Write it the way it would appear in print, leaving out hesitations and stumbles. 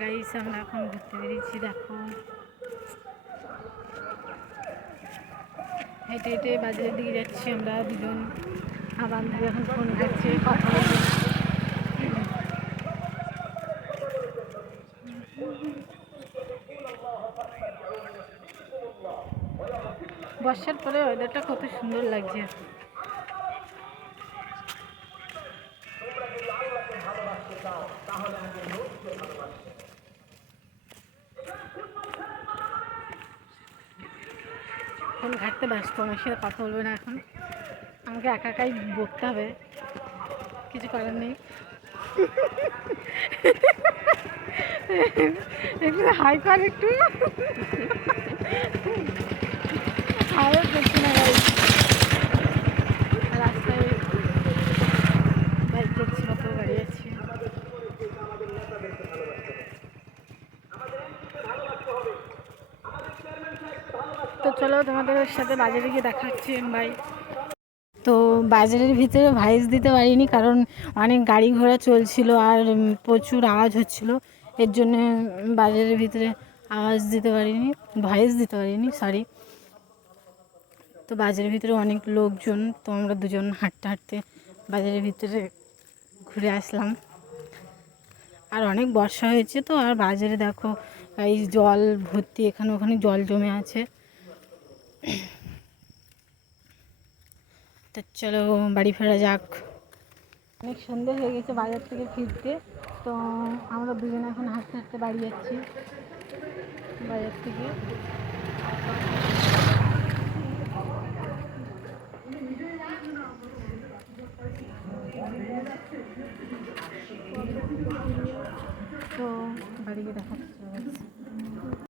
Guys আমরা এখন ঘুরতে বেরিয়েছি। দেখো হেঁটে হেঁটে বাজারের দিকে যাচ্ছি আমরা দুজন। বান্ধবী এখন ফোন ঘাটছে, কথা বলছে। বর্ষার পরে ওয়েদারটা কত সুন্দর লাগছে। ফোন ঘাটতে ব্যস্ত, আমার সাথে কথা বলবে না এখন। আমাকে একা একাই বকতে হবে, কিছু করার নেই। একটু হাই কর, একটু হাইও করছি না। রাস্তায় বাইক যাচ্ছি, কত গাড়ি যাচ্ছে। তো চলো তোমাদের সাথে বাজারে গিয়ে দেখা হচ্ছে। বাই। তো বাজারের ভিতরে ভয়েস দিতে পারিনি, কারণ অনেক গাড়ি ঘোড়া চলছিল আর প্রচুর আওয়াজ হচ্ছিল। এর জন্যে বাজারের ভিতরে আওয়াজ দিতে পারিনি, ভয়েস দিতে পারিনি, সরি। তো বাজারের ভিতরে অনেক লোকজন, তো আমরা দুজন হাঁটতে হাঁটতে বাজারের ভিতরে ঘুরে আসলাম। আর অনেক বর্ষা হয়েছে তো, আর বাজারে দেখো এই জল ভর্তি, এখানে ওখানে জল জমে আছে। তো চলো বাড়ি ফেরা যাক। অনেক সন্ধ্যে হয়ে গেছে বাজার থেকে ফিরতে। তো আমরা দুজনে এখন হাঁটতে হাঁটতে বাড়ি যাচ্ছি বাজার থেকে। তো বাড়ি গিয়ে দেখাচ্ছি।